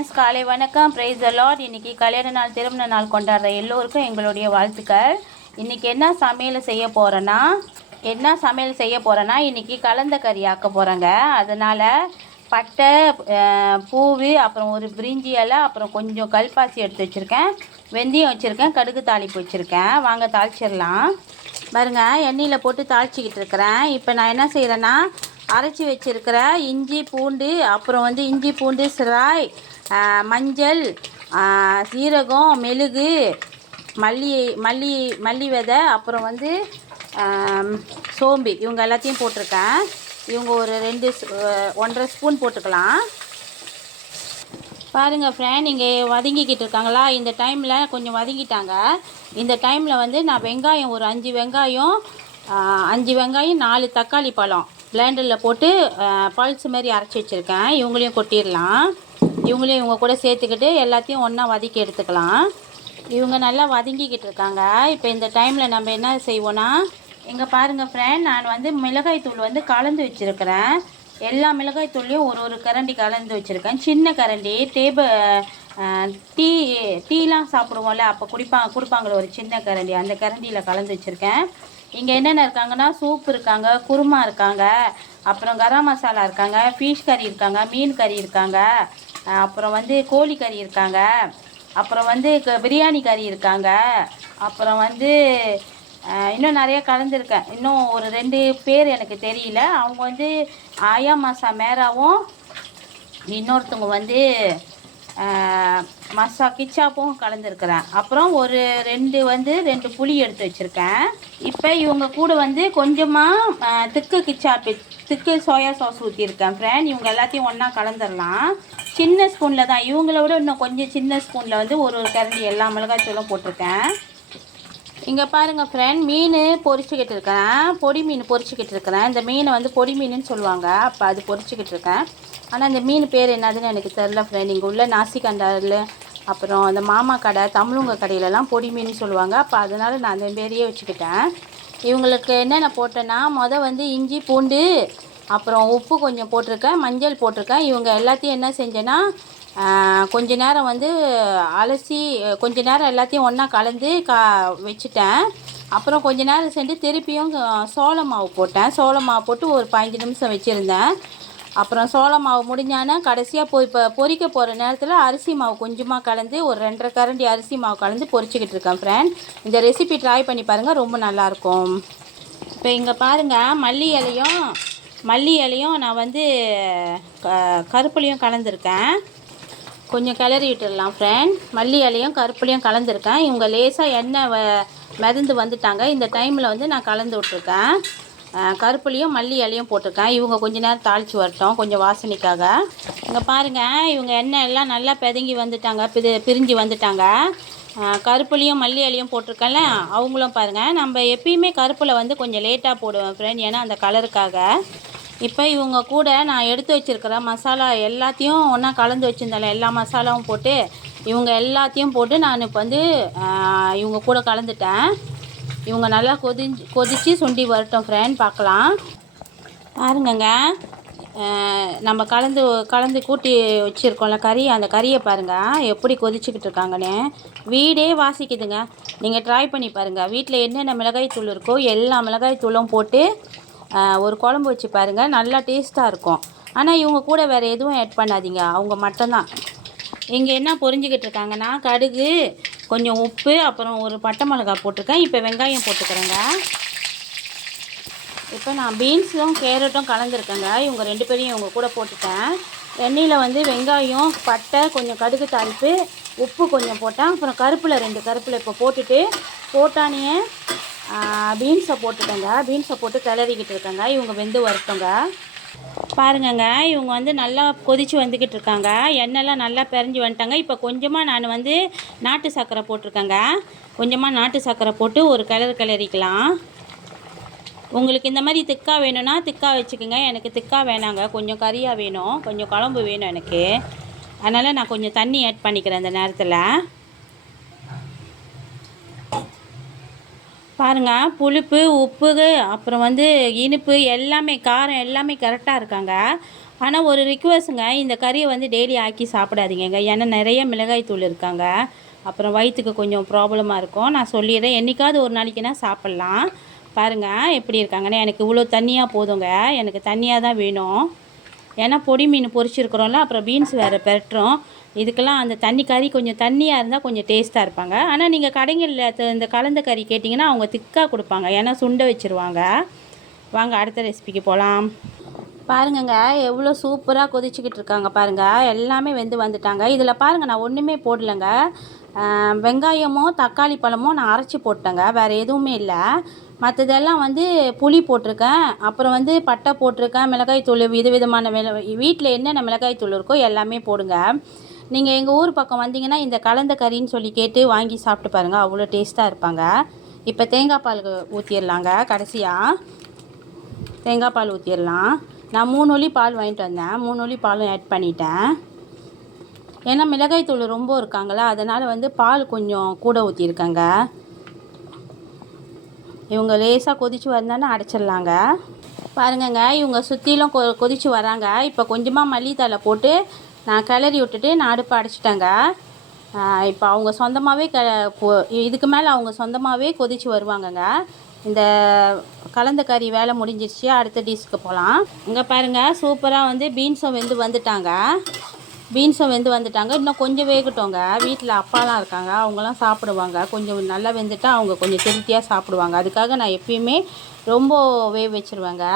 Friends, காலை வணக்கம். Praise the Lord. இன்றைக்கி கல்யாண நாள் திருமண நாள் கொண்டாடுற எல்லோருக்கும் எங்களுடைய வாழ்த்துக்கள். இன்றைக்கி என்ன சமையல் செய்ய போகிறேன்னா இன்றைக்கி கலந்த கறி ஆக்க போகிறேங்க. அதனால் பட்டை, பூவு, அப்புறம் ஒரு பிரிஞ்சி இலை, அப்புறம் கொஞ்சம் கல்பாசி எடுத்து வச்சுருக்கேன், வெந்தயம் வச்சுருக்கேன், கடுகு தாளிப்பு வச்சுருக்கேன். வாங்க தாளிச்சிடலாம். பாருங்க, எண்ணெயில் போட்டு தாளிச்சிக்கிட்டு இருக்கிறேன். இப்போ நான் என்ன செய்கிறேன்னா அரைச்சி வச்சுருக்கிற இஞ்சி பூண்டு, அப்புறம் இஞ்சி பூண்டு சிராய், மஞ்சள், சீரகம், மெழுகு, மல்லி விதை, அப்புறம் சோம்பு, இவங்க எல்லாத்தையும் போட்டிருக்கேன். இவங்க ஒரு 1.5 ஸ்பூன் போட்டுக்கலாம். பாருங்கள் ஃப்ரெண்ட், இங்கே வதங்கிக்கிட்டு இருக்காங்களா? இந்த டைமில் கொஞ்சம் வதங்கிட்டாங்க. இந்த டைமில் நான் வெங்காயம் ஒரு 5 வெங்காயம், 4 தக்காளி பழம் பிளேண்டரில் போட்டு பல்ஸ் மாதிரி அரைச்சி வச்சுருக்கேன். இவங்களையும் கொட்டிடலாம். இவங்க கூட சேர்த்துக்கிட்டு எல்லாத்தையும் ஒன்றா வதக்கி எடுத்துக்கலாம். இவங்க நல்லா வதங்கிக்கிட்டு இருக்காங்க. இப்போ இந்த டைமில் நம்ம என்ன செய்வோன்னா, இங்கே பாருங்கள் ஃப்ரெண்ட், நான் மிளகாய் தூள் கலந்து வச்சுருக்கிறேன். எல்லா மிளகாய் தூள்லையும் ஒரு கரண்டி கலந்து வச்சுருக்கேன். சின்ன கரண்டி டீலாம் சாப்பிடுவோம்ல, அப்போ கொடுப்பாங்களே ஒரு சின்ன கரண்டி, அந்த கரண்டியில் கலந்து வச்சுருக்கேன். இங்கே என்னென்ன இருக்காங்கன்னா, சூப் இருக்காங்க, குருமா இருக்காங்க, அப்புறம் கரம் மசாலா இருக்காங்க, ஃபிஷ் கறி இருக்காங்க, மீன் கறி இருக்காங்க, அப்புறம் கோழி கறி இருக்காங்க, அப்புறம் பிரியாணி கறி இருக்காங்க, அப்புறம் இன்னும் நிறைய கலந்துருக்கேன். இன்னும் ஒரு 2 பேர் எனக்கு தெரியல. அவங்க ஆயா மாசா மேராவும், இன்னொருத்தவங்க மசா கிச்சாப்பும் கலந்துருக்கிறேன். அப்புறம் ஒரு 2 புளி எடுத்து வச்சுருக்கேன். இப்போ இவங்க கூட கொஞ்சமாக திக்கு சோயா சாஸ் ஊற்றிருக்கேன் ஃப்ரெண்ட். இவங்க எல்லாத்தையும் ஒன்றா கலந்துடலாம். சின்ன ஸ்பூனில் தான், இவங்கள விட இன்னும் கொஞ்சம் சின்ன ஸ்பூனில் ஒரு கரண்டி எல்லா மிளகாய்த்தூளும் போட்டிருக்கேன். இங்கே பாருங்கள் ஃப்ரெண்ட், மீன் பொரிச்சிக்கிட்டு இருக்கிறேன். பொடி மீன் பொரிச்சிக்கிட்டு இருக்கிறேன். இந்த மீனை பொடி மீனுன்னு சொல்லுவாங்க. அப்போ அது பொரிச்சிக்கிட்டு இருக்கேன். ஆனால் இந்த மீன் பேர் என்னதுன்னு எனக்கு தெரில ஃப்ரெண்ட். இங்கே உள்ள நாசிகண்டாரில், அப்புறம் அந்த மாமா கடை, தமிழுங்க கடையிலலாம் பொடி மீன் சொல்லுவாங்க. அப்போ அதனால் நான் அந்த பேரையே வச்சுக்கிட்டேன். இவங்களுக்கு என்னென்ன போட்டேன்னா, இஞ்சி பூண்டு, அப்புறம் உப்பு கொஞ்சம் போட்டிருக்கேன், மஞ்சள் போட்டிருக்கேன். இவங்க எல்லாத்தையும் என்ன செஞ்சேன்னா, கொஞ்ச நேரம் அலசி கொஞ்ச நேரம் எல்லாத்தையும் ஒன்றா கலந்து வச்சுட்டேன். அப்புறம் கொஞ்ச நேரம் சென்று திருப்பியும் சோள மாவு போட்டேன். சோள மாவு போட்டு ஒரு 15 நிமிஷம் வச்சுருந்தேன். அப்புறம் சோள மாவு முடிஞ்சானா கடைசியாக இப்போ பொரிக்க போகிற நேரத்தில் அரிசி மாவு கொஞ்சமாக கலந்து ஒரு 2.5 கரண்டி அரிசி மாவு கலந்து பொரிச்சிக்கிட்டு இருக்கேன் ஃப்ரெண்ட். இந்த ரெசிபி ட்ரை பண்ணி பாருங்கள், ரொம்ப நல்லாயிருக்கும். இப்போ இங்கே பாருங்கள், மல்லி இலையும் நான் கருப்புலையும் கலந்துருக்கேன். கொஞ்சம் கிளறி விட்டுடலாம் ஃப்ரெண்ட். மல்லி இலையும் கருப்புலையும் கலந்துருக்கேன். இவங்க லேசாக எண்ணெய் மிதந்து வந்துட்டாங்க. இந்த டைமில் நான் கலந்து விட்ருக்கேன். கருப்புலையும் மல்லி இலையும் போட்டிருக்கேன். இவங்க கொஞ்ச நேரம் தாளித்து வரட்டும், கொஞ்சம் வாசனைக்காக. இங்கே பாருங்கள், இவங்க எண்ணெய் எல்லாம் நல்லா பிதங்கி வந்துட்டாங்க, பிரிஞ்சு வந்துட்டாங்க. கருப்புலையும் மல்லி இலையும் போட்டிருக்கேன்ல, அவங்களும் பாருங்கள். நம்ம எப்பயுமே கருப்பில் கொஞ்சம் லேட்டாக போடுவேன் ஃப்ரெண்ட், ஏன்னா அந்த கலருக்காக. இப்போ இவங்க கூட நான் எடுத்து வச்சுருக்கிற மசாலா எல்லாத்தையும் ஒன்றா கலந்து வச்சுருந்தால எல்லா மசாலாவும் போட்டு இவங்க எல்லாத்தையும் போட்டு நான் இப்போ இவங்க கூட கலந்துட்டேன். இவங்க நல்லா கொதித்து சுண்டி வரட்டும் ஃப்ரெண்ட், பார்க்கலாம். பாருங்கங்க, நம்ம கலந்து கூட்டி வச்சுருக்கோம்ல கறி, அந்த கறியை பாருங்கள் எப்படி கொதிச்சுக்கிட்டு இருக்காங்கன்னு. வீடே வாசிக்குதுங்க. நீங்கள் ட்ரை பண்ணி பாருங்கள். வீட்டில் என்னென்ன மிளகாய் தூள் இருக்கோ எல்லா மிளகாய் தூளும் போட்டு ஒரு குழம்பு வச்சு பாருங்கள், நல்லா டேஸ்ட்டாக இருக்கும். ஆனால் இவங்க கூட வேறு எதுவும் ஆட் பண்ணாதீங்க, அவங்க மட்டும்தான். இங்கே என்ன பொரிஞ்சிக்கிட்டு இருக்காங்கன்னா, கடுகு, கொஞ்சம் உப்பு, அப்புறம் ஒரு பட்டை மிளகாய் போட்டிருக்கேன். இப்போ வெங்காயம் போட்டுக்கிறேங்க. இப்போ நான் பீன்ஸும் கேரட்டும் கலந்துருக்கேங்க. இவங்க 2 பேரையும் இவங்க கூட போட்டுட்டேன். எண்ணெயில் வெங்காயம், பட்டை, கொஞ்சம் கடுகு தாளிப்பு, உப்பு கொஞ்சம் போட்டேன். அப்புறம் கருப்பில் 2 கருப்பில் இப்போ போட்டானே பீன்ஸை போட்டுட்டேங்க. பீன்ஸை போட்டு கிளறிக்கிட்டு இருக்கேங்க. இவங்க வெந்து வரட்டுங்க. பாருங்கங்க, இவங்க நல்லா கொதித்து வந்துக்கிட்டு இருக்காங்க. எண்ணெய்லாம் நல்லா பிரிஞ்சு வந்துட்டாங்க. இப்போ கொஞ்சமாக நான் நாட்டு சர்க்கரை போட்டிருக்கேங்க. கொஞ்சமாக நாட்டு சர்க்கரை போட்டு ஒரு கிளறிக்கலாம். உங்களுக்கு இந்த மாதிரி திக்காக வேணும்னா திக்காக வச்சுக்கோங்க. எனக்கு திக்காக வேணாங்க, கொஞ்சம் கறியாக வேணும், கொஞ்சம் குழம்பு வேணும் எனக்கு. அதனால் நான் கொஞ்சம் தண்ணி ஆட் பண்ணிக்கிறேன் இந்த நேரத்தில். பாருங்கள், புளிப்பு, உப்பு, அப்புறம் இனிப்பு எல்லாமே, காரம் எல்லாமே கரெக்டாக இருக்காங்க. ஆனால் ஒரு ரிக்வெஸ்ட்டுங்க, இந்த கறியை வந்து டெய்லி ஆக்கி சாப்பிடாதீங்க. ஏன்னா நிறைய மிளகாய் தூள் இருக்காங்க. அப்புறம் வயிற்றுக்கு கொஞ்சம் ப்ராப்ளமாக இருக்கும். நான் சொல்லிடுறேன், என்றைக்காவது ஒரு நாளைக்குன்னா சாப்பிட்லாம். பாருங்கள் எப்படி இருக்காங்கன்னு. எனக்கு இவ்வளோ தண்ணியாக போதுங்க, எனக்கு தண்ணியாக தான் வேணும். ஏன்னா பொடி மீன் பொரிச்சிருக்கிறோம்ல, அப்புறம் பீன்ஸ் வேறு பெரட்டுறோம். இதுக்கெல்லாம் அந்த தண்ணி கறி கொஞ்சம் தண்ணியாக இருந்தால் கொஞ்சம் டேஸ்ட்டாக இருப்பாங்க. ஆனால் நீங்கள் கடைகளில் இந்த கலந்த கறி கேட்டிங்கன்னா அவங்க திக்காக கொடுப்பாங்க, ஏன்னா சுண்டை வச்சுருவாங்க. வாங்க அடுத்த ரெசிபிக்கு போகலாம். பாருங்கங்க எவ்வளோ சூப்பராக கொதிச்சுக்கிட்டு இருக்காங்க பாருங்கள். எல்லாமே வெந்து வந்துட்டாங்க. இதில் பாருங்கள் நான் ஒன்றுமே போடலைங்க. வெங்காயமும் தக்காளி பழமும் நான் அரைச்சி போட்டேங்க, வேறு எதுவுமே இல்லை. மற்றதெல்லாம் வந்து புளி போட்டிருக்கேன், அப்புறம் வந்து பட்டை போட்டிருக்கேன், மிளகாய் தூள் விதவிதமான வீட்டில் என்னென்ன மிளகாய் தூள் இருக்கோ எல்லாமே போடுங்க. நீங்கள் எங்கள் ஊர் பக்கம் வந்தீங்கன்னா இந்த கலந்த கறின்னு சொல்லி கேட்டு வாங்கி சாப்பிட்டு பாருங்கள், அவ்வளோ டேஸ்ட்டாக இருப்பாங்க. இப்போ தேங்காய் பால் ஊற்றிடலாங்க. கடைசியாக தேங்காய் பால் ஊற்றிடலாம். நான் 3 ஒலி பால் வாங்கிட்டு வந்தேன், 3 ஒலி பாலும் ஆட் பண்ணிட்டேன். ஏன்னா மிளகாய் தூள் ரொம்ப இருக்காங்களா, அதனால் வந்து பால் கொஞ்சம் கூட ஊற்றிருக்கேங்க. இவங்க லேசாக கொதித்து வந்தானே அடைச்சிடலாங்க. பாருங்கங்க இவங்க சுற்றிலும் கொதித்து வராங்க. இப்போ கொஞ்சமாக மல்லித்தழை போட்டு நான் கிளறி விட்டுட்டு நான் அடுப்பை அடைச்சிட்டேங்க. இப்போ அவங்க சொந்தமாகவே இதுக்கு மேலே அவங்க சொந்தமாகவே கொதித்து வருவாங்கங்க. இந்த கலந்த கறி வேலை முடிஞ்சிருச்சு, அடுத்த டிஷ்க்கு போகலாம். இங்கே பாருங்கள் சூப்பராக வந்து பீன்ஸும் வெந்து வந்துட்டாங்க. இன்னும் கொஞ்சம் வேகட்டோங்க. வீட்டில் அப்பாலாம் இருக்காங்க, அவங்களாம் சாப்பிடுவாங்க. கொஞ்சம் நல்லா வெந்துட்டால் அவங்க கொஞ்சம் திருப்தியாக சாப்பிடுவாங்க. அதுக்காக நான் எப்பயுமே ரொம்ப வேக வச்சுருவேங்க.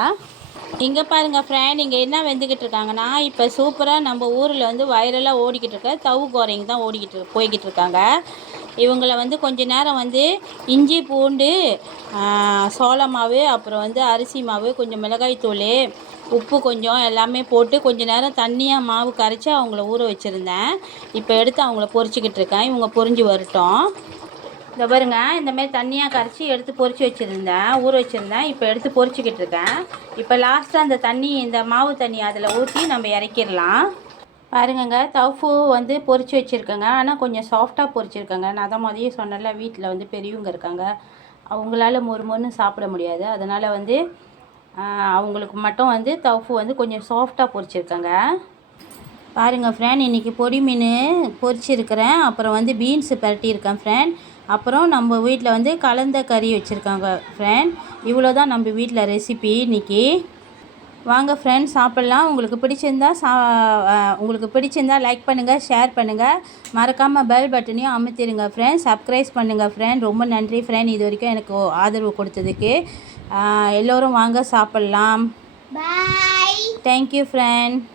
இங்கே பாருங்கள் ஃப்ரெண்ட், இங்கே என்ன வெந்துக்கிட்டு இருக்காங்கன்னா, இப்போ சூப்பராக நம்ம ஊரில் வந்து வைரலாக ஓடிக்கிட்டு இருக்க தவு கோரைங்க தான் போய்கிட்டு இருக்காங்க. இவங்கள வந்து கொஞ்ச நேரம் வந்து இஞ்சி பூண்டு சோள மாவு, அப்புறம் வந்து அரிசி மாவு, கொஞ்சம் மிளகாய் தூள், உப்பு கொஞ்சம் எல்லாமே போட்டு கொஞ்ச நேரம் தண்ணியாக மாவு கரைச்சி அவங்கள ஊற வச்சுருந்தேன். இப்போ எடுத்து அவங்கள பொரிச்சிக்கிட்டு இருக்கேன். இவங்க பொரிஞ்சு வரட்டும். இந்த பாருங்க இந்தமாரி தண்ணியாக கரைச்சி எடுத்து பொரிச்சு வச்சுருந்தேன், ஊற வச்சுருந்தேன். இப்போ எடுத்து பொரிச்சிக்கிட்டு இருக்கேன். இப்போ லாஸ்ட்டாக அந்த தண்ணி, இந்த மாவு தண்ணி அதில் ஊற்றி நம்ம இறக்கிடலாம். பாருங்கங்க தவுஃபு வந்து பொரிச்சு வச்சுருக்கேங்க. ஆனால் கொஞ்சம் சாஃப்டாக பொரிச்சிருக்கேங்க. நான் தான் முதல்ல சொன்னேன்ல, வீட்டில் வந்து பெரியவங்க இருக்காங்க, அவங்களால மொறுமொறுன்னு சாப்பிட முடியாது. அதனால் வந்து அவங்களுக்கு மட்டும் வந்து தவுஃபு வந்து கொஞ்சம் சாஃப்டாக பொரிச்சிருக்கேங்க. பாருங்கள் ஃப்ரெண்ட், இன்றைக்கி பொடி மீன் பொரிச்சிருக்கிறேன், அப்புறம் வந்து பீன்ஸு பரட்டியிருக்கேன் ஃப்ரெண்ட், அப்புறம் நம்ம வீட்டில் வந்து கலந்த கறி வச்சுருக்காங்க ஃப்ரெண்ட். இவ்வளோ தான் நம்ம வீட்டில் ரெசிபி இன்றைக்கி. வாங்க ஃப்ரெண்ட்ஸ் சாப்பிட்லாம். உங்களுக்கு பிடிச்சிருந்தா லைக் பண்ணுங்கள், ஷேர் பண்ணுங்கள், மறக்காமல் பெல் பட்டனையும் அமுத்திடுங்க ஃப்ரெண்ட்ஸ். சப்ஸ்கிரைப் பண்ணுங்கள் ஃப்ரெண்ட். ரொம்ப நன்றி ஃப்ரெண்ட், இது வரைக்கும் எனக்கு ஆதரவு கொடுத்ததுக்கு. எல்லோரும் வாங்க சாப்பிட்லாம். பாய். Thank you friend.